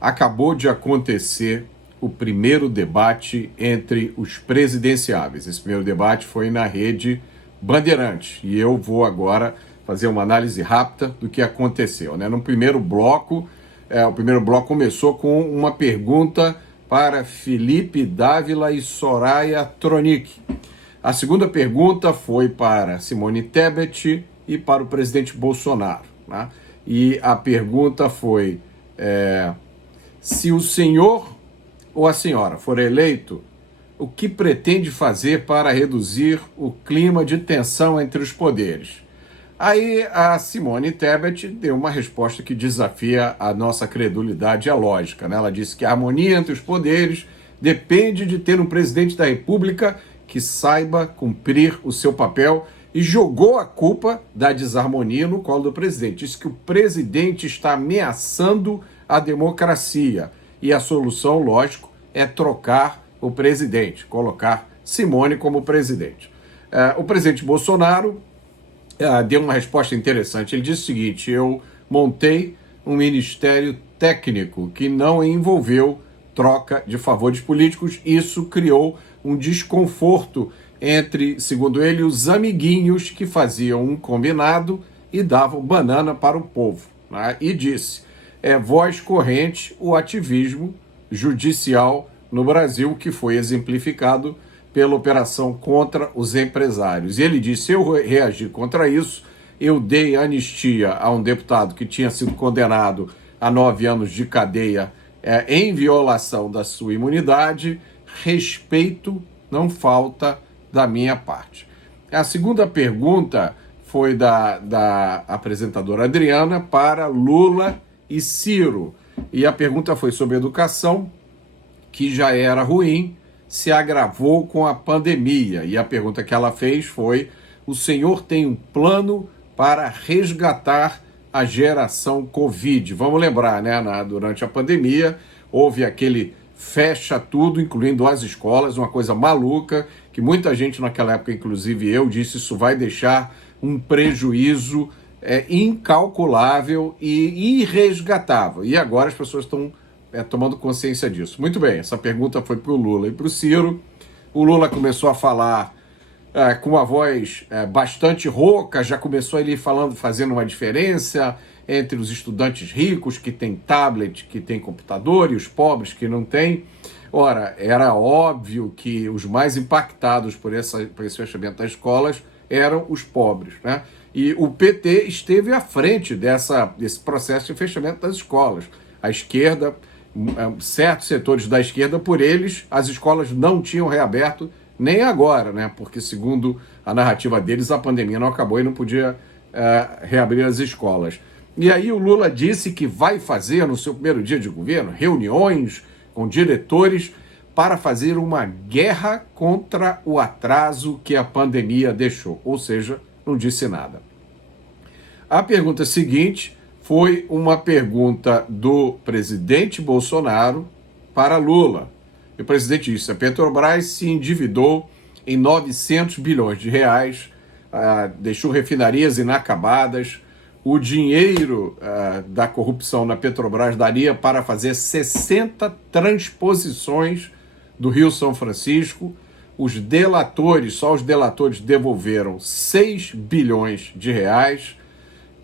Acabou de acontecer o primeiro debate entre os presidenciáveis. Esse primeiro debate foi na rede Bandeirantes e eu vou agora fazer uma análise rápida do que aconteceu, né? No primeiro bloco, o primeiro bloco começou com uma pergunta para Felipe Dávila e Soraya Tronic. A segunda pergunta foi para Simone Tebet e para o presidente Bolsonaro, né? E a pergunta foi: se o senhor ou a senhora for eleito, o que pretende fazer para reduzir o clima de tensão entre os poderes? Aí a Simone Tebet deu uma resposta que desafia a nossa credulidade e a lógica, né? Ela disse que a harmonia entre os poderes depende de ter um presidente da República que saiba cumprir o seu papel e jogou a culpa da desarmonia no colo do presidente. Disse que o presidente está ameaçando a democracia e a solução, lógico, é trocar o presidente, colocar Simone como presidente. O presidente Bolsonaro deu uma resposta interessante. Ele disse o seguinte: eu montei um ministério técnico que não envolveu troca de favores políticos. Isso criou um desconforto entre, segundo ele, os amiguinhos que faziam um combinado e davam banana para o povo, né? E disse: é voz corrente o ativismo judicial no Brasil, que foi exemplificado pela operação contra os empresários. E ele disse: eu reagi contra isso, eu dei anistia a um deputado que tinha sido condenado a 9 anos de cadeia em violação da sua imunidade. Respeito não falta da minha parte. A segunda pergunta foi da apresentadora Adriana para Lula e Ciro. E a pergunta foi sobre educação, que já era ruim, se agravou com a pandemia. E a pergunta que ela fez foi: o senhor tem um plano para resgatar a geração Covid? Vamos lembrar, né? Durante a pandemia, houve aquele fecha tudo, incluindo as escolas, uma coisa maluca, que muita gente naquela época, inclusive eu, disse: isso vai deixar um prejuízo incalculável e irresgatável. E agora as pessoas estão tomando consciência disso. Muito bem, essa pergunta foi para o Lula e para o Ciro. O Lula começou a falar com uma voz bastante rouca, já começou ele falando, fazendo uma diferença entre os estudantes ricos que têm tablet, que têm computador, e os pobres que não têm. Ora, era óbvio que os mais impactados por esse fechamento das escolas eram os pobres, né? E o PT esteve à frente desse processo de fechamento das escolas. A esquerda, certos setores da esquerda, por eles, as escolas não tinham reaberto nem agora, né? Porque, segundo a narrativa deles, a pandemia não acabou e não podia reabrir as escolas. E aí o Lula disse que vai fazer, no seu primeiro dia de governo, reuniões com diretores para fazer uma guerra contra o atraso que a pandemia deixou. Ou seja, não disse nada. A pergunta seguinte foi uma pergunta do presidente Bolsonaro para Lula. E o presidente disse: a Petrobras se endividou em 900 bilhões de reais, deixou refinarias inacabadas. O dinheiro da corrupção na Petrobras daria para fazer 60 transposições do Rio São Francisco. Os delatores, só os delatores devolveram 6 bilhões de reais.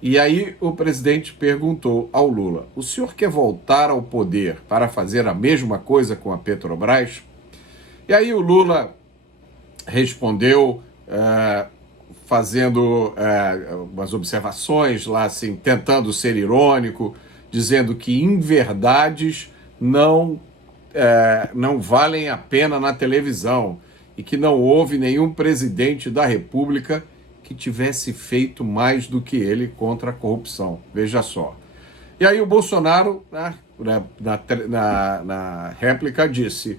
E aí o presidente perguntou ao Lula: o senhor quer voltar ao poder para fazer a mesma coisa com a Petrobras? E aí o Lula respondeu fazendo umas observações lá, assim, tentando ser irônico, dizendo que inverdades não valem a pena na televisão e que não houve nenhum presidente da República que tivesse feito mais do que ele contra a corrupção. Veja só. E aí o Bolsonaro, na réplica, disse: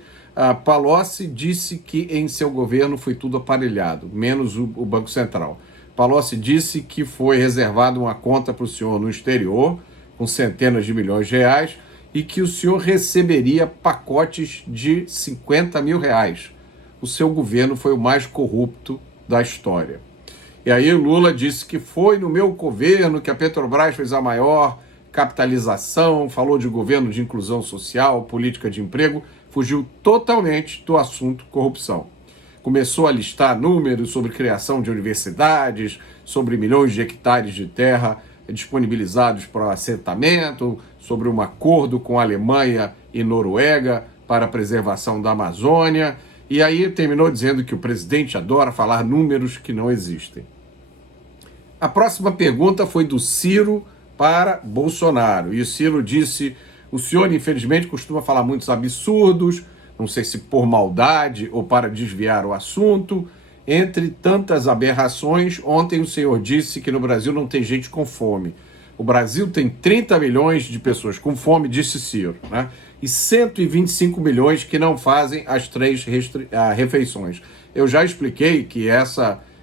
Palocci disse que em seu governo foi tudo aparelhado, menos o Banco Central. Palocci disse que foi reservada uma conta para o senhor no exterior, com centenas de milhões de reais, e que o senhor receberia pacotes de 50 mil reais. O seu governo foi o mais corrupto da história. E aí o Lula disse que foi no meu governo que a Petrobras fez a maior capitalização, falou de governo de inclusão social, política de emprego, fugiu totalmente do assunto corrupção. Começou a listar números sobre criação de universidades, sobre milhões de hectares de terra disponibilizados para o assentamento, sobre um acordo com a Alemanha e Noruega para a preservação da Amazônia, e aí terminou dizendo que o presidente adora falar números que não existem. A próxima pergunta foi do Ciro para Bolsonaro, e o Ciro disse: o senhor infelizmente costuma falar muitos absurdos, não sei se por maldade ou para desviar o assunto. Entre tantas aberrações, ontem o senhor disse que no Brasil não tem gente com fome. O Brasil tem 30 milhões de pessoas com fome, disse Ciro, né? E 125 milhões que não fazem as 3 refeições. Eu já expliquei que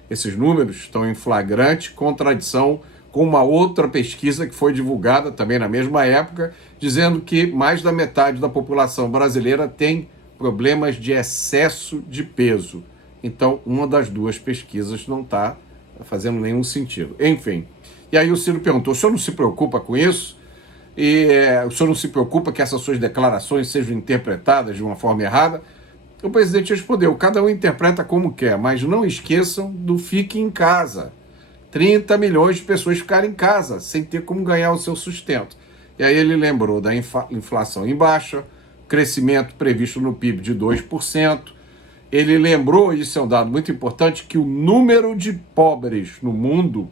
esses números estão em flagrante contradição com uma outra pesquisa que foi divulgada também na mesma época, dizendo que mais da metade da população brasileira tem problemas de excesso de peso. Então, uma das duas pesquisas não está fazendo nenhum sentido. Enfim, e aí o Ciro perguntou: o senhor não se preocupa com isso? O senhor não se preocupa que essas suas declarações sejam interpretadas de uma forma errada? O presidente respondeu: cada um interpreta como quer, mas não esqueçam do fique em casa. 30 milhões de pessoas ficaram em casa, sem ter como ganhar o seu sustento. E aí ele lembrou da inflação em baixa, crescimento previsto no PIB de 2%. Ele lembrou, e isso é um dado muito importante, que o número de pobres no mundo,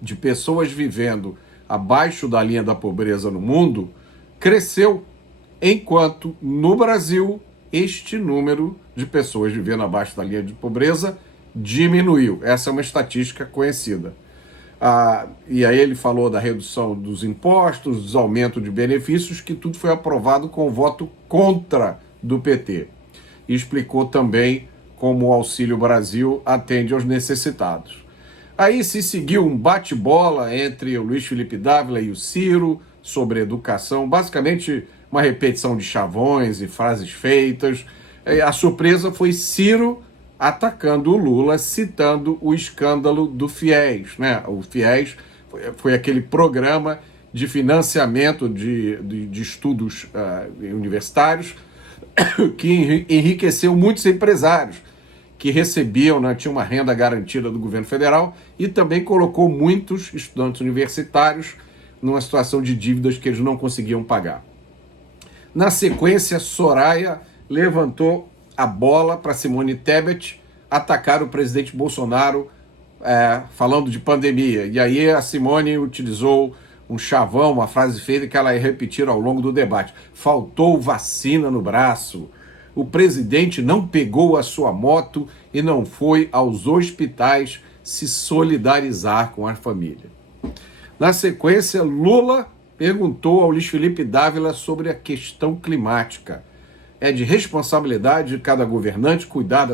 de pessoas vivendo abaixo da linha da pobreza no mundo, cresceu, enquanto no Brasil este número de pessoas vivendo abaixo da linha de pobreza diminuiu. Essa é uma estatística conhecida. E aí ele falou da redução dos impostos, dos aumentos de benefícios, que tudo foi aprovado com o voto contra do PT. E explicou também como o Auxílio Brasil atende aos necessitados. Aí se seguiu um bate-bola entre o Luiz Felipe Dávila e o Ciro sobre educação, basicamente uma repetição de chavões e frases feitas. A surpresa foi Ciro atacando o Lula, citando o escândalo do FIES, né? O FIES foi aquele programa de financiamento de estudos universitários que enriqueceu muitos empresários que recebiam, né, tinha uma renda garantida do governo federal, e também colocou muitos estudantes universitários numa situação de dívidas que eles não conseguiam pagar. Na sequência, Soraya levantou a bola para Simone Tebet atacar o presidente Bolsonaro falando de pandemia. E aí a Simone utilizou um chavão, uma frase feita que ela ia repetir ao longo do debate: faltou vacina no braço. O presidente não pegou a sua moto e não foi aos hospitais se solidarizar com a família. Na sequência, Lula perguntou ao Luiz Felipe Dávila sobre a questão climática. É de responsabilidade de cada governante cuidar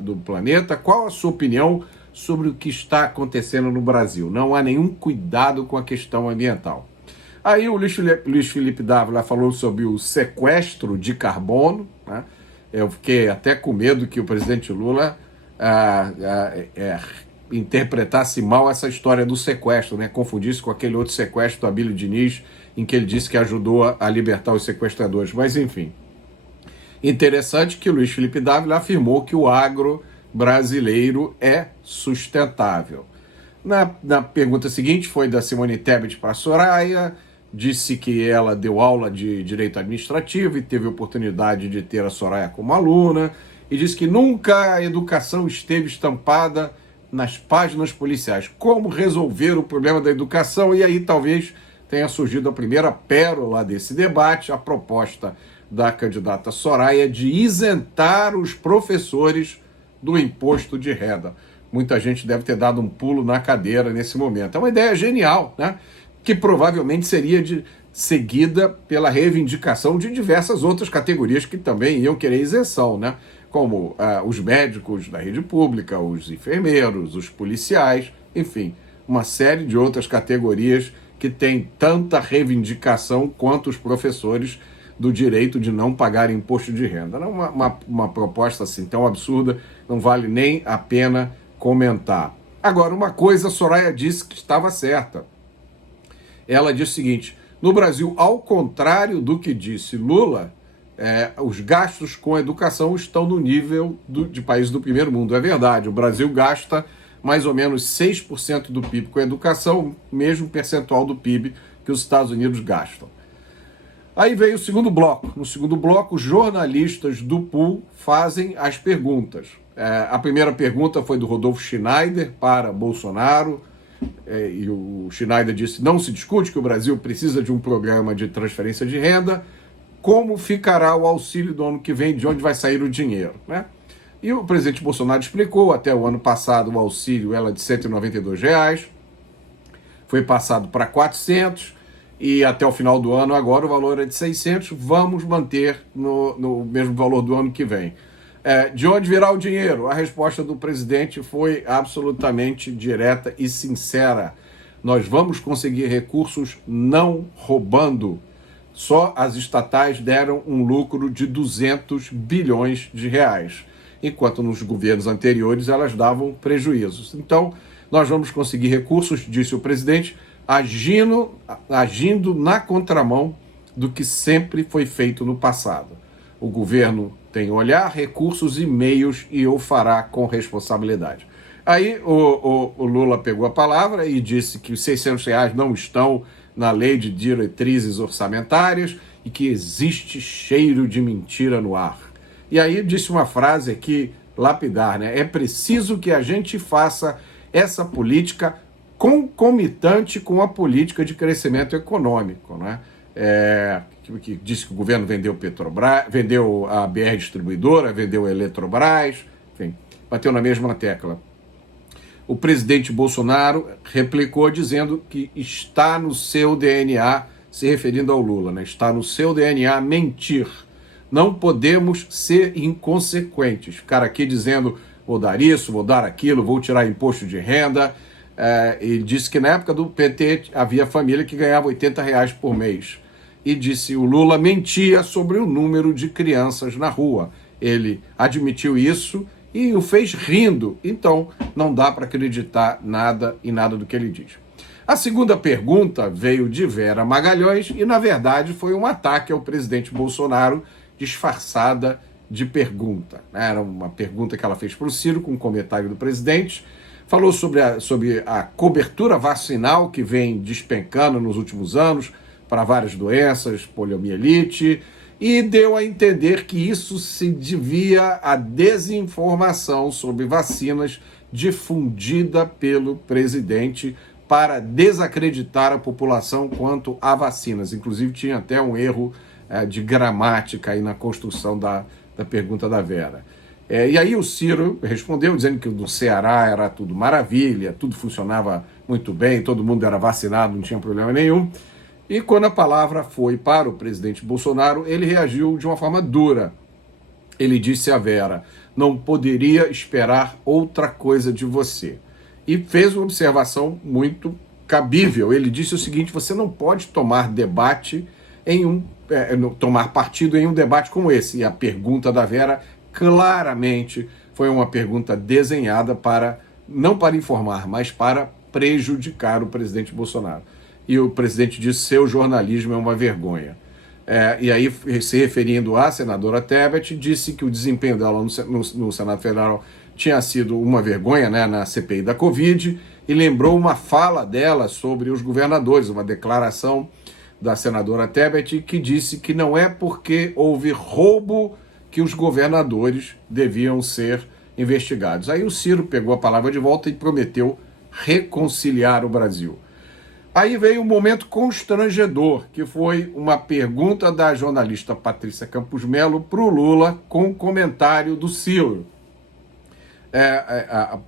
do planeta. Qual a sua opinião sobre o que está acontecendo no Brasil? Não há nenhum cuidado com a questão ambiental. Aí o Luiz Felipe Dávila falou sobre o sequestro de carbono, né? Eu fiquei até com medo que o presidente Lula interpretasse mal essa história do sequestro, né? Confundisse com aquele outro sequestro do Abílio Diniz, em que ele disse que ajudou a libertar os sequestradores. Mas, enfim, interessante que o Luiz Felipe Dávila afirmou que o agro brasileiro é sustentável. Na pergunta seguinte foi da Simone Tebet para a Soraya, disse que ela deu aula de direito administrativo e teve a oportunidade de ter a Soraya como aluna, e disse que nunca a educação esteve estampada nas páginas policiais. Como resolver o problema da educação? E aí talvez tenha surgido a primeira pérola desse debate, a proposta da candidata Soraya de isentar os professores do imposto de renda. Muita gente deve ter dado um pulo na cadeira nesse momento. É uma ideia genial, né? Que provavelmente seria seguida pela reivindicação de diversas outras categorias que também iam querer isenção, né? Como os médicos da rede pública, os enfermeiros, os policiais, enfim, uma série de outras categorias que têm tanta reivindicação quanto os professores do direito de não pagar imposto de renda. Não, uma proposta assim tão absurda, não vale nem a pena comentar. Agora, uma coisa, a Soraya disse que estava certa. ela diz o seguinte: no Brasil, ao contrário do que disse Lula, os gastos com educação estão no nível de países do primeiro mundo. É verdade, o Brasil gasta mais ou menos 6% do PIB com educação, mesmo percentual do PIB que os Estados Unidos gastam. Aí veio o segundo bloco. No segundo bloco, os jornalistas do Pool fazem as perguntas. A primeira pergunta foi do Rodolfo Schneider para Bolsonaro, e o Schneider disse: não se discute que o Brasil precisa de um programa de transferência de renda. Como ficará o auxílio do ano que vem, de onde vai sair o dinheiro, né? E o presidente Bolsonaro explicou: até o ano passado o auxílio era de R$ 192, foi passado para 400, e até o final do ano agora o valor é de 600, vamos manter no mesmo valor do ano que vem. De onde virá o dinheiro? A resposta do presidente foi absolutamente direta e sincera: nós vamos conseguir recursos não roubando. Só as estatais deram um lucro de 200 bilhões de reais, enquanto nos governos anteriores elas davam prejuízos. Então, nós vamos conseguir recursos, disse o presidente, agindo na contramão do que sempre foi feito no passado. O governo tem olhar, recursos e meios, e o fará com responsabilidade. Aí o Lula pegou a palavra e disse que os R$ 600 não estão na lei de diretrizes orçamentárias e que existe cheiro de mentira no ar. E aí disse uma frase aqui lapidar, né? É preciso que a gente faça essa política concomitante com a política de crescimento econômico, né? Que disse que o governo vendeu Petrobras, vendeu a BR Distribuidora, vendeu a Eletrobras, enfim, bateu na mesma tecla. O presidente Bolsonaro replicou dizendo que está no seu DNA, se referindo ao Lula, né? Está no seu DNA mentir. Não podemos ser inconsequentes. Ficar aqui dizendo: vou dar isso, vou dar aquilo, vou tirar imposto de renda. E disse que na época do PT havia família que ganhava R$ 80 por mês. E disse: o Lula mentia sobre o número de crianças na rua. Ele admitiu isso e o fez rindo. Então, não dá para acreditar nada em nada do que ele diz. A segunda pergunta veio de Vera Magalhães e, na verdade, foi um ataque ao presidente Bolsonaro disfarçada de pergunta. Era uma pergunta que ela fez para o Ciro, com um comentário do presidente. Falou sobre a cobertura vacinal que vem despencando nos últimos anos para várias doenças, poliomielite, e deu a entender que isso se devia à desinformação sobre vacinas difundida pelo presidente para desacreditar a população quanto a vacinas. Inclusive, tinha até um erro de gramática aí na construção da pergunta da Vera. E aí o Ciro respondeu dizendo que no Ceará era tudo maravilha, tudo funcionava muito bem, todo mundo era vacinado, não tinha problema nenhum. E quando a palavra foi para o presidente Bolsonaro, ele reagiu de uma forma dura. Ele disse a Vera: não poderia esperar outra coisa de você. E fez uma observação muito cabível. Ele disse o seguinte: você não pode tomar tomar partido em um debate como esse. E a pergunta da Vera claramente foi uma pergunta desenhada não para informar, mas para prejudicar o presidente Bolsonaro. E o presidente disse: seu jornalismo é uma vergonha. E aí, se referindo à senadora Tebet, disse que o desempenho dela no Senado Federal tinha sido uma vergonha, né, na CPI da Covid, e lembrou uma fala dela sobre os governadores, uma declaração da senadora Tebet, que disse que não é porque houve roubo que os governadores deviam ser investigados. Aí o Ciro pegou a palavra de volta e prometeu reconciliar o Brasil. Aí veio um momento constrangedor, que foi uma pergunta da jornalista Patrícia Campos Melo para o Lula com um comentário do Ciro.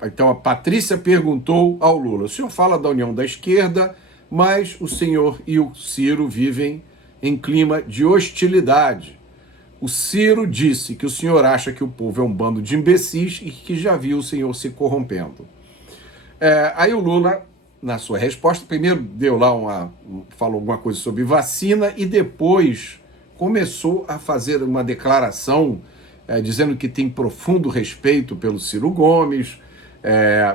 Então a Patrícia perguntou ao Lula: o senhor fala da união da esquerda, mas o senhor e o Ciro vivem em clima de hostilidade. O Ciro disse que o senhor acha que o povo é um bando de imbecis e que já viu o senhor se corrompendo. Aí o Lula, na sua resposta, primeiro deu lá falou alguma coisa sobre vacina e depois começou a fazer uma declaração dizendo que tem profundo respeito pelo Ciro Gomes.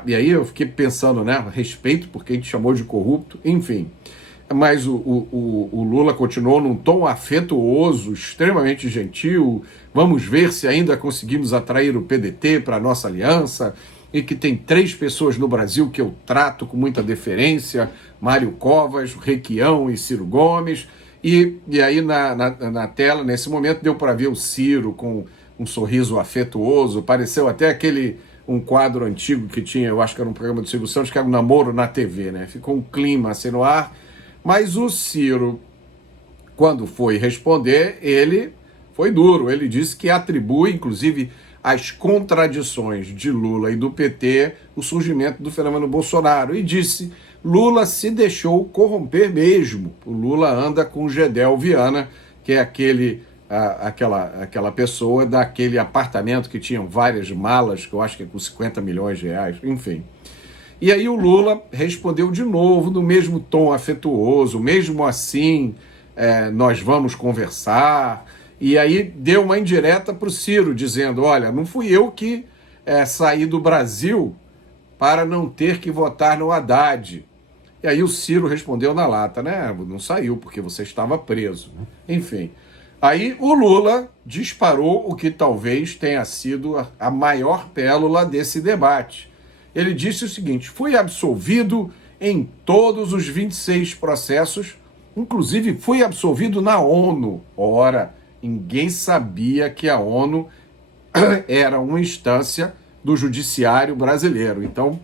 E aí eu fiquei pensando, né, respeito porque a gente chamou de corrupto, enfim. mas o Lula continuou num tom afetuoso, extremamente gentil. Vamos ver se ainda conseguimos atrair o PDT para a nossa aliança, e que tem 3 pessoas no Brasil que eu trato com muita deferência: Mário Covas, Requião e Ciro Gomes. E aí na tela, nesse momento, deu para ver o Ciro com um sorriso afetuoso. Pareceu até um quadro antigo que tinha, eu acho que era um programa do Silvio Santos, que era um namoro na TV, né? Ficou um clima assim no ar. Mas o Ciro, quando foi responder, ele foi duro. Ele disse que atribui, inclusive, às contradições de Lula e do PT, o surgimento do fenômeno Bolsonaro. E disse: Lula se deixou corromper mesmo. O Lula anda com Gedel Viana, que é aquela pessoa daquele apartamento que tinham várias malas, que eu acho que é com 50 milhões de reais, enfim. E aí o Lula respondeu de novo, no mesmo tom afetuoso: mesmo assim, nós vamos conversar. E aí deu uma indireta para o Ciro, dizendo: olha, não fui eu que saí do Brasil para não ter que votar no Haddad. E aí o Ciro respondeu na lata, né? Não saiu, porque você estava preso. Enfim. Aí o Lula disparou o que talvez tenha sido a maior pérola desse debate. Ele disse o seguinte: fui absolvido em todos os 26 processos, inclusive fui absolvido na ONU. Ora, ninguém sabia que a ONU era uma instância do judiciário brasileiro. Então,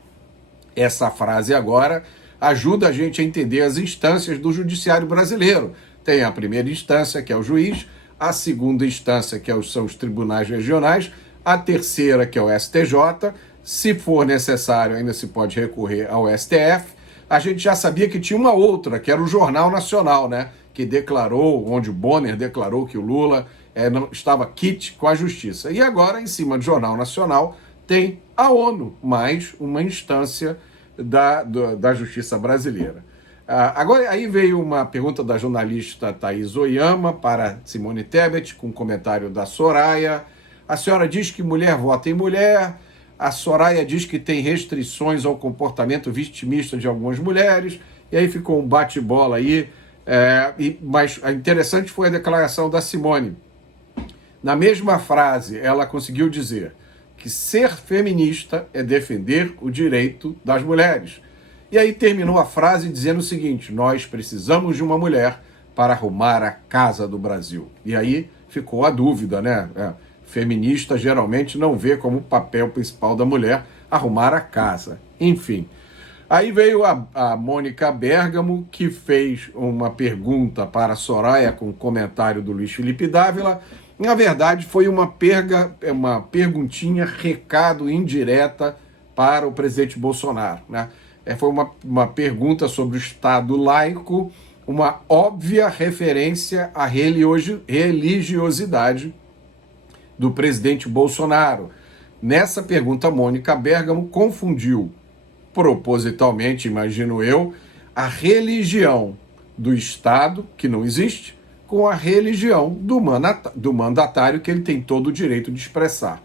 essa frase agora ajuda a gente a entender as instâncias do judiciário brasileiro. Tem a primeira instância, que é o juiz; a segunda instância, que são os tribunais regionais; a terceira, que é o STJ. Se for necessário, ainda se pode recorrer ao STF. A gente já sabia que tinha uma outra, que era o Jornal Nacional, né? Que declarou, onde o Bonner declarou que o Lula não estava quite com a justiça. E agora, em cima do Jornal Nacional, tem a ONU, mais uma instância da justiça brasileira. Agora, aí veio uma pergunta da jornalista Thaís Oyama para Simone Tebet, com um comentário da Soraya. A senhora diz que mulher vota em mulher. A Soraya diz que tem restrições ao comportamento vitimista de algumas mulheres. E aí ficou um bate-bola aí. Mas interessante foi a declaração da Simone. Na mesma frase, ela conseguiu dizer que ser feminista é defender o direito das mulheres. E aí terminou a frase dizendo o seguinte: nós precisamos de uma mulher para arrumar a casa do Brasil. E aí ficou a dúvida, né? Feminista geralmente não vê como papel principal da mulher arrumar a casa. Enfim. Aí veio a Mônica Bergamo, que fez uma pergunta para a Soraya com um comentário do Luiz Felipe Dávila. Na verdade, foi uma perguntinha, recado indireta para o presidente Bolsonaro, né? Foi uma pergunta sobre o Estado laico, uma óbvia referência à religiosidade do presidente Bolsonaro. Nessa pergunta, Mônica Bergamo confundiu, propositalmente, imagino eu, a religião do Estado, que não existe, com a religião do mandatário, que ele tem todo o direito de expressar.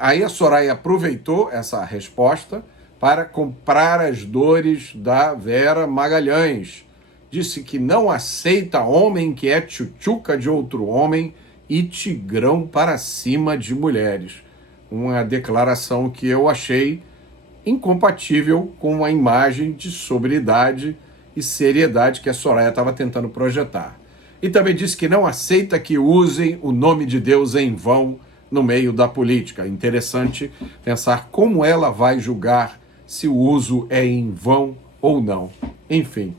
Aí a Soraya aproveitou essa resposta para comprar as dores da Vera Magalhães. Disse que não aceita homem que é tchutchuca de outro homem e tigrão para cima de mulheres. Uma declaração que eu achei incompatível com a imagem de sobriedade e seriedade que a Soraya estava tentando projetar. E também disse que não aceita que usem o nome de Deus em vão no meio da política. Interessante pensar como ela vai julgar se o uso é em vão ou não. Enfim.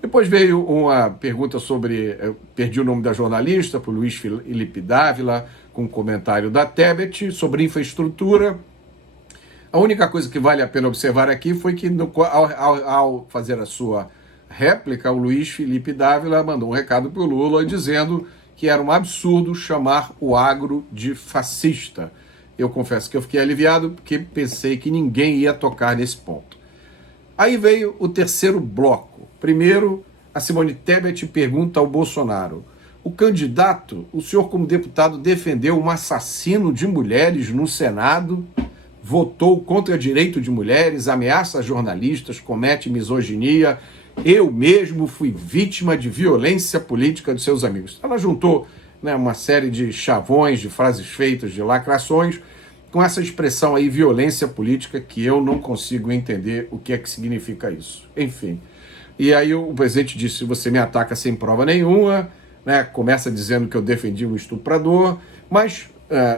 Depois veio uma pergunta sobre... perdi o nome da jornalista, para o Luiz Felipe Dávila, com um comentário da Tebet sobre infraestrutura. A única coisa que vale a pena observar aqui foi que, ao fazer a sua réplica, o Luiz Felipe Dávila mandou um recado para o Lula dizendo que era um absurdo chamar o agro de fascista. Eu confesso que eu fiquei aliviado, porque pensei que ninguém ia tocar nesse ponto. Aí veio o terceiro bloco. Primeiro, a Simone Tebet pergunta ao Bolsonaro: o candidato, o senhor como deputado, defendeu um assassino de mulheres no Senado, votou contra direito de mulheres, ameaça jornalistas, comete misoginia Eu mesmo fui vítima de violência política de seus amigos. Ela juntou, né, uma série de chavões, de frases feitas, de lacrações, com essa expressão aí, violência política, que eu não consigo entender o que é que significa isso. Enfim. E aí o presidente disse, você me ataca sem prova nenhuma, né, começa dizendo que eu defendi um estuprador, mas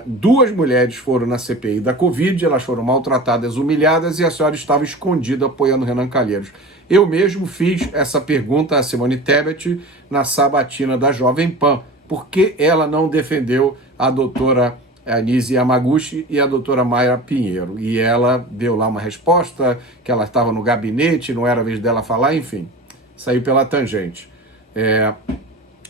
duas mulheres foram na CPI da Covid, elas foram maltratadas, humilhadas, e a senhora estava escondida apoiando Renan Calheiros. Eu mesmo fiz essa pergunta a Simone Tebet na sabatina da Jovem Pan, por que ela não defendeu a doutora Nise Yamaguchi e a doutora Mayra Pinheiro? E ela deu lá uma resposta, que ela estava no gabinete, não era a vez dela falar, enfim, saiu pela tangente.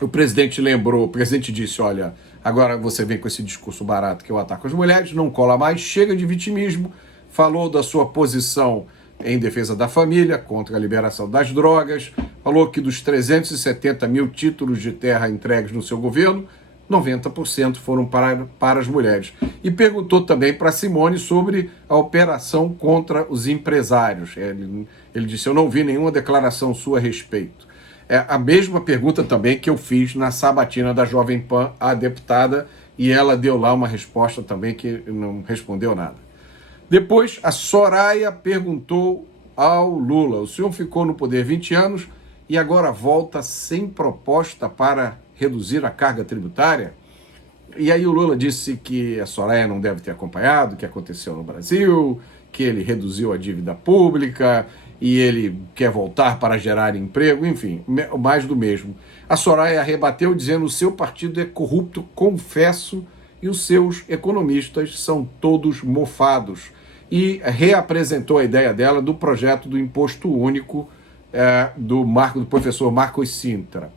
O presidente lembrou, o presidente disse, olha, agora você vem com esse discurso barato que eu ataco as mulheres, não cola mais, chega de vitimismo, falou da sua posição em defesa da família, contra a liberação das drogas, falou que dos 370 mil títulos de terra entregues no seu governo, 90% foram para as mulheres. E perguntou também para Simone sobre a operação contra os empresários. Ele disse, eu não vi nenhuma declaração sua a respeito. É a mesma pergunta também que eu fiz na sabatina da Jovem Pan à deputada, e ela deu lá uma resposta também que não respondeu nada. Depois, a Soraya perguntou ao Lula, o senhor ficou no poder 20 anos e agora volta sem proposta para reduzir a carga tributária? E aí o Lula disse que a Soraya não deve ter acompanhado o que aconteceu no Brasil, que ele reduziu a dívida pública e ele quer voltar para gerar emprego, enfim, mais do mesmo. A Soraya rebateu dizendo, o seu partido é corrupto, confesso, e os seus economistas são todos mofados. E reapresentou a ideia dela do projeto do imposto único do professor Marcos Sintra.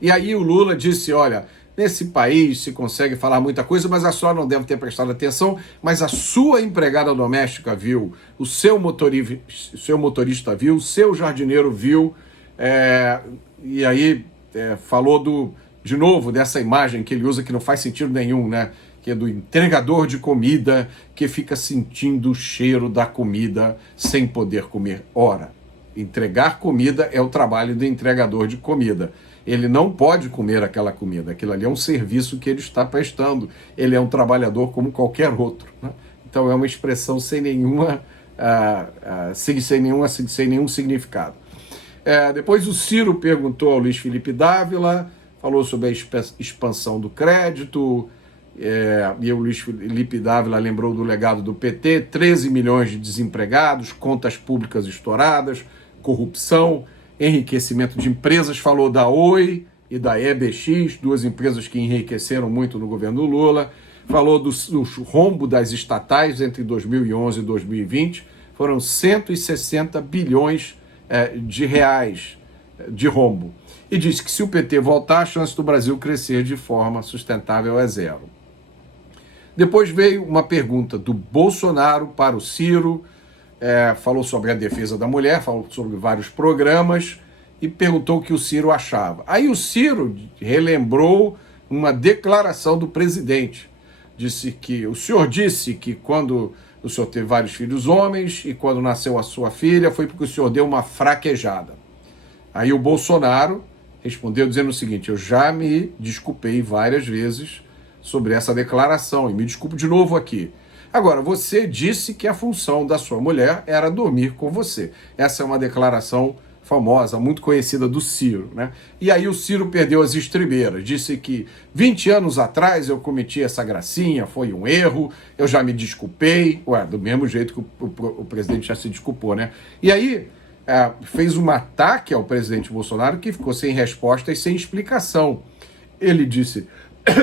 E aí o Lula disse, olha, nesse país se consegue falar muita coisa, mas a senhora não deve ter prestado atenção, mas a sua empregada doméstica viu, o seu motorista viu, o seu jardineiro viu, e aí falou de novo dessa imagem que ele usa que não faz sentido nenhum, né? Que é do entregador de comida que fica sentindo o cheiro da comida sem poder comer. Ora, entregar comida é o trabalho do entregador de comida. Ele não pode comer aquela comida, aquilo ali é um serviço que ele está prestando, ele é um trabalhador como qualquer outro, né? Então é uma expressão sem nenhum significado. Depois o Ciro perguntou ao Luiz Felipe Dávila, falou sobre a expansão do crédito, e o Luiz Felipe Dávila lembrou do legado do PT, 13 milhões de desempregados, contas públicas estouradas, corrupção, enriquecimento de empresas, falou da Oi e da EBX, duas empresas que enriqueceram muito no governo Lula, falou do rombo das estatais entre 2011 e 2020, foram 160 bilhões de reais de rombo. E disse que se o PT voltar, a chance do Brasil crescer de forma sustentável é zero. Depois veio uma pergunta do Bolsonaro para o Ciro, falou sobre a defesa da mulher, falou sobre vários programas e perguntou o que o Ciro achava. Aí o Ciro relembrou uma declaração do presidente. Disse que o senhor disse que quando o senhor teve vários filhos homens e quando nasceu a sua filha foi porque o senhor deu uma fraquejada. Aí o Bolsonaro respondeu dizendo o seguinte, eu já me desculpei várias vezes sobre essa declaração e me desculpo de novo aqui. Agora, você disse que a função da sua mulher era dormir com você. Essa é uma declaração famosa, muito conhecida do Ciro, né? E aí o Ciro perdeu as estribeiras, disse que 20 anos atrás eu cometi essa gracinha, foi um erro, eu já me desculpei, do mesmo jeito que o presidente já se desculpou, né? E aí fez um ataque ao presidente Bolsonaro que ficou sem resposta e sem explicação. Ele disse,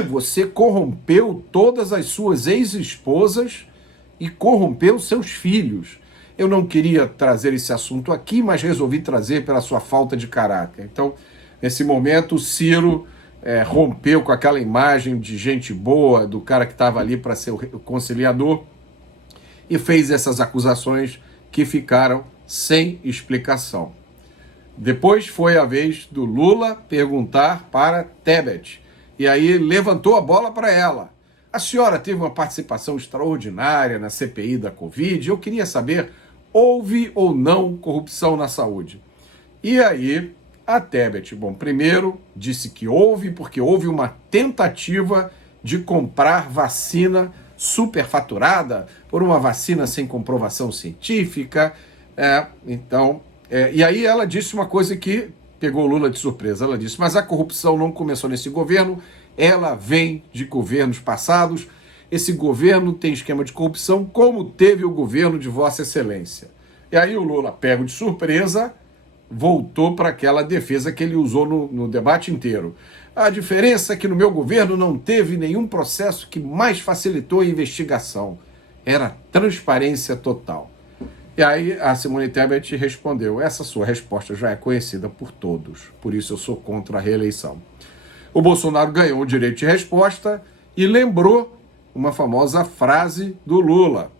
você corrompeu todas as suas ex-esposas e corrompeu seus filhos. Eu não queria trazer esse assunto aqui, mas resolvi trazer pela sua falta de caráter. Então, nesse momento, o Ciro rompeu com aquela imagem de gente boa, do cara que estava ali para ser o conciliador, e fez essas acusações que ficaram sem explicação. Depois foi a vez do Lula perguntar para Tebet, e aí levantou a bola para ela. A senhora teve uma participação extraordinária na CPI da Covid, eu queria saber, houve ou não corrupção na saúde? E aí a Tebet, bom, primeiro disse que porque houve uma tentativa de comprar vacina superfaturada por uma vacina sem comprovação científica. E aí ela disse uma coisa que pegou Lula de surpresa. Ela disse, mas a corrupção não começou nesse governo, ela vem de governos passados. Esse governo tem esquema de corrupção, como teve o governo de Vossa Excelência. E aí o Lula, pego de surpresa, voltou para aquela defesa que ele usou no debate inteiro. A diferença é que no meu governo não teve nenhum processo que mais facilitou a investigação. Era transparência total. E aí a Simone Tebet respondeu, essa sua resposta já é conhecida por todos, por isso eu sou contra a reeleição. O Bolsonaro ganhou o direito de resposta e lembrou uma famosa frase do Lula.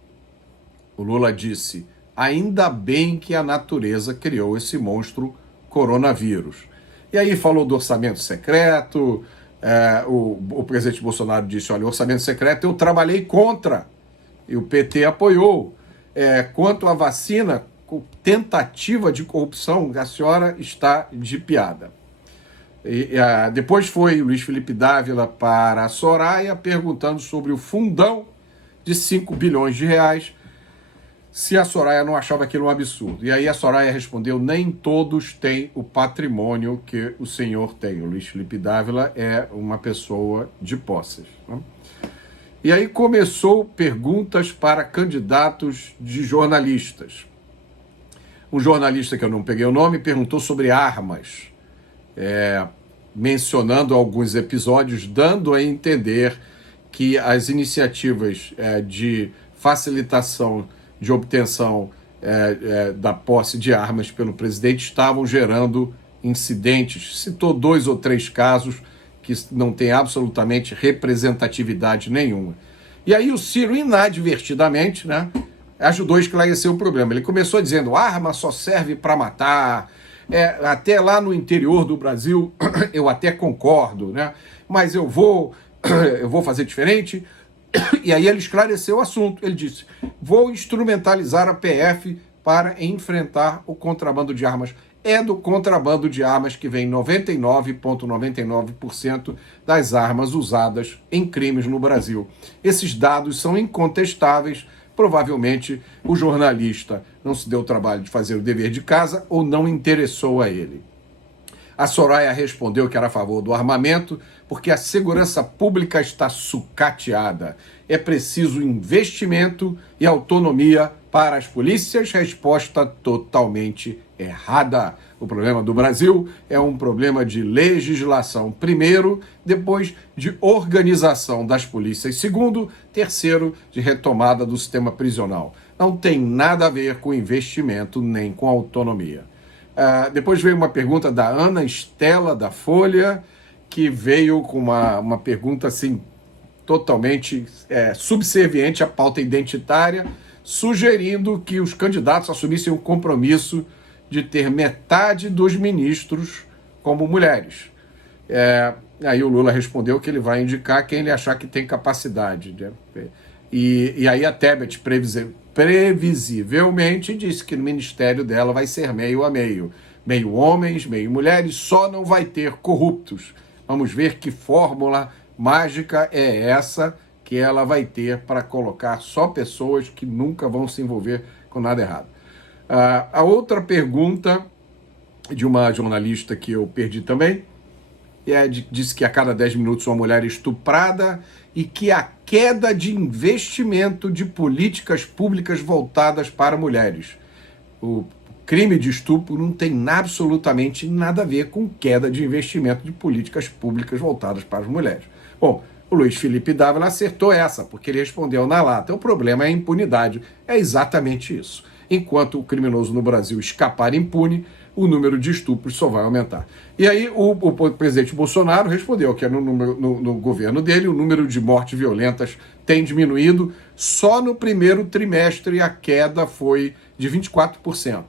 O Lula disse, ainda bem que a natureza criou esse monstro coronavírus. E aí falou do orçamento secreto, o presidente Bolsonaro disse, olha, o orçamento secreto eu trabalhei contra, e o PT apoiou. Quanto à vacina, com tentativa de corrupção, a senhora está de piada. Depois foi o Luiz Felipe Dávila para a Soraya, perguntando sobre o fundão de 5 bilhões de reais, se a Soraya não achava aquilo um absurdo. E aí a Soraya respondeu, nem todos têm o patrimônio que o senhor tem. O Luiz Felipe Dávila é uma pessoa de posses, né? E aí começou perguntas para candidatos de jornalistas. Um jornalista que eu não peguei o nome perguntou sobre armas, mencionando alguns episódios, dando a entender que as iniciativas de facilitação de obtenção da posse de armas pelo presidente estavam gerando incidentes. Citou 2 ou 3 casos que não tem absolutamente representatividade nenhuma. E aí o Ciro, inadvertidamente, né, ajudou a esclarecer o problema. Ele começou dizendo, arma só serve para matar, até lá no interior do Brasil eu até concordo, né, mas eu vou fazer diferente. E aí ele esclareceu o assunto. Ele disse, vou instrumentalizar a PF para enfrentar o contrabando de armas. É do contrabando de armas que vem 99,99% das armas usadas em crimes no Brasil. Esses dados são incontestáveis. Provavelmente o jornalista não se deu o trabalho de fazer o dever de casa ou não interessou a ele. A Soraya respondeu que era a favor do armamento porque a segurança pública está sucateada. É preciso investimento e autonomia para as polícias. Resposta totalmente errada. O problema do Brasil é um problema de legislação, primeiro, depois de organização das polícias, segundo, terceiro, de retomada do sistema prisional. Não tem nada a ver com investimento nem com autonomia. Depois veio uma pergunta da Ana Estela, da Folha, que veio com uma pergunta assim, totalmente subserviente à pauta identitária, sugerindo que os candidatos assumissem o compromisso de ter metade dos ministros como mulheres. Aí o Lula respondeu que ele vai indicar quem ele achar que tem capacidade, né? E aí a Tebet previsivelmente disse que no ministério dela vai ser meio a meio. Meio homens, meio mulheres, só não vai ter corruptos. Vamos ver que fórmula mágica é essa que ela vai ter para colocar só pessoas que nunca vão se envolver com nada errado. A outra pergunta de uma jornalista que eu perdi também, disse que a cada 10 minutos uma mulher é estuprada e que a queda de investimento de políticas públicas voltadas para mulheres. O crime de estupro não tem absolutamente nada a ver com queda de investimento de políticas públicas voltadas para as mulheres. Bom, o Luiz Felipe Dávila acertou essa, porque ele respondeu na lata. O problema é a impunidade. É exatamente isso. Enquanto o criminoso no Brasil escapar impune, o número de estupros só vai aumentar. E aí o presidente Bolsonaro respondeu que no governo dele o número de mortes violentas tem diminuído. Só no primeiro trimestre a queda foi de 24%.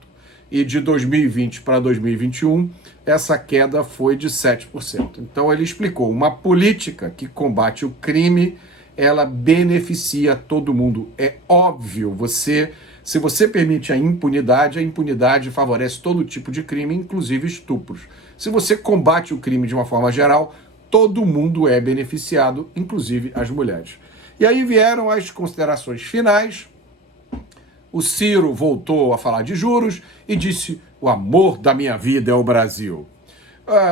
E de 2020 para 2021, essa queda foi de 7%. Então ele explicou, uma política que combate o crime, ela beneficia todo mundo. É óbvio, você Se você permite a impunidade favorece todo tipo de crime, inclusive estupros. Se você combate o crime de uma forma geral, todo mundo é beneficiado, inclusive as mulheres. E aí vieram as considerações finais. O Ciro voltou a falar de juros e disse: o amor da minha vida é o Brasil.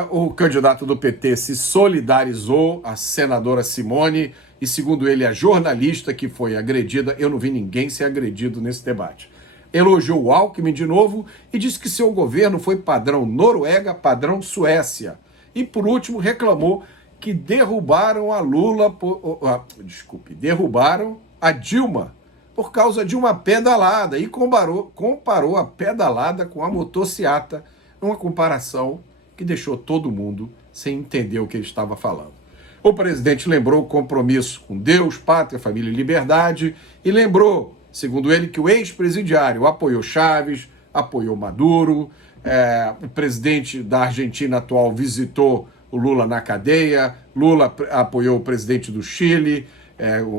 O candidato do PT se solidarizou à senadora Simone e, segundo ele, a jornalista que foi agredida, eu não vi ninguém ser agredido nesse debate. Elogiou o Alckmin de novo e disse que seu governo foi padrão Noruega, padrão Suécia. E, por último, reclamou que derrubaram a Lula, derrubaram a Dilma por causa de uma pedalada e comparou a pedalada com a motociata, numa comparação que deixou todo mundo sem entender o que ele estava falando. O presidente lembrou o compromisso com Deus, pátria, família e liberdade e lembrou, segundo ele, que o ex-presidiário apoiou Chávez, apoiou Maduro, o presidente da Argentina atual visitou o Lula na cadeia, Lula apoiou o presidente do Chile,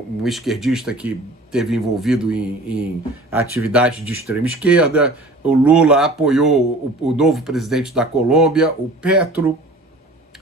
um esquerdista que esteve envolvido em atividades de extrema esquerda, o Lula apoiou o novo presidente da Colômbia, o Petro,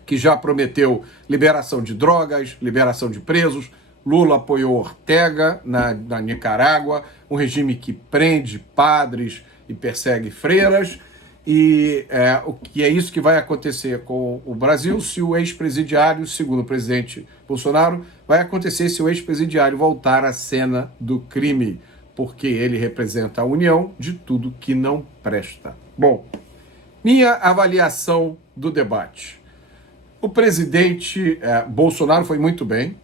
que já prometeu liberação de drogas, liberação de presos. Lula apoiou Ortega na Nicarágua, um regime que prende padres e persegue freiras. E o que é isso que vai acontecer com o Brasil se o ex-presidiário, segundo o presidente Bolsonaro, vai acontecer se o ex-presidiário voltar à cena do crime, porque ele representa a união de tudo que não presta. Bom, minha avaliação do debate. O presidente Bolsonaro foi muito bem,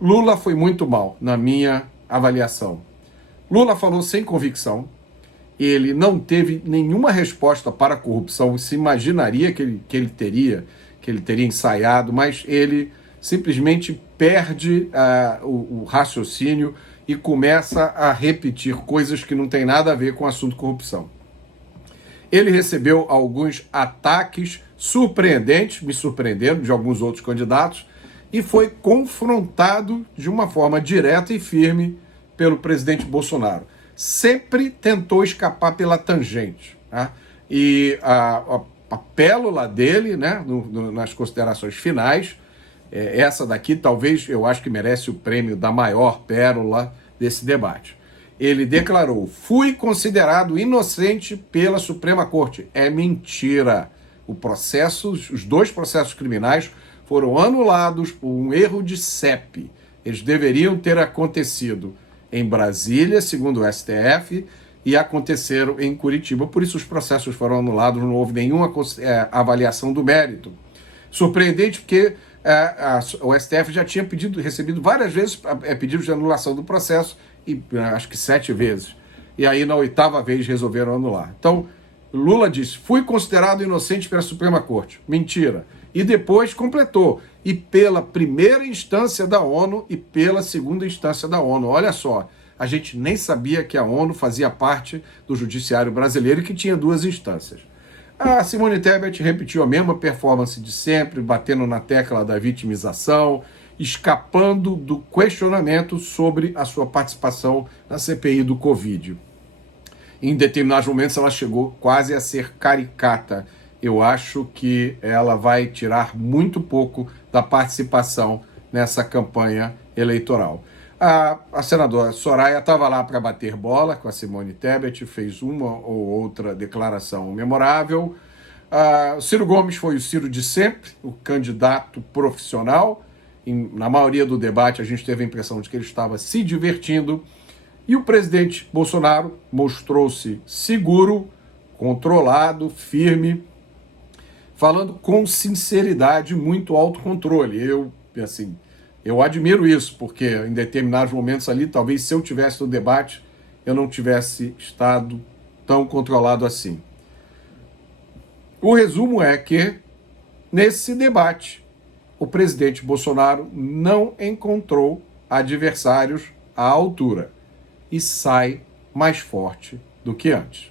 Lula foi muito mal, na minha avaliação. Lula falou sem convicção, ele não teve nenhuma resposta para a corrupção, se imaginaria que ele teria ensaiado, mas ele simplesmente perde o raciocínio e começa a repetir coisas que não tem nada a ver com o assunto corrupção. Ele recebeu alguns ataques surpreendentes, me surpreenderam, de alguns outros candidatos, e foi confrontado de uma forma direta e firme pelo presidente Bolsonaro. Sempre tentou escapar pela tangente. Tá? E a pérola dele, né, nas considerações finais, essa daqui talvez eu acho que merece o prêmio da maior pérola desse debate. Ele declarou: fui considerado inocente pela Suprema Corte. É mentira. Os dois processos criminais foram anulados por um erro de CEP. Eles deveriam ter acontecido em Brasília, segundo o STF, e aconteceram em Curitiba. Por isso os processos foram anulados, não houve nenhuma avaliação do mérito. Surpreendente porque o STF já tinha recebido várias vezes pedidos de anulação do processo, e acho que 7 vezes. E aí, na 8ª vez, resolveram anular. Então, Lula disse: fui considerado inocente pela Suprema Corte. Mentira. E depois completou: e pela primeira instância da ONU e pela segunda instância da ONU. Olha só, a gente nem sabia que a ONU fazia parte do judiciário brasileiro e que tinha 2 instâncias. A Simone Tebet repetiu a mesma performance de sempre, batendo na tecla da vitimização, escapando do questionamento sobre a sua participação na CPI do Covid. Em determinados momentos ela chegou quase a ser caricata. Eu acho que ela vai tirar muito pouco da participação nessa campanha eleitoral. A senadora Soraya estava lá para bater bola com a Simone Tebet, fez uma ou outra declaração memorável. O Ciro Gomes foi o Ciro de sempre, o candidato profissional. Na maioria do debate a gente teve a impressão de que ele estava se divertindo. E o presidente Bolsonaro mostrou-se seguro, controlado, firme, falando com sinceridade, muito autocontrole. Eu admiro isso, porque em determinados momentos ali, talvez se eu tivesse no debate, eu não tivesse estado tão controlado assim. O resumo é que, nesse debate, o presidente Bolsonaro não encontrou adversários à altura e sai mais forte do que antes.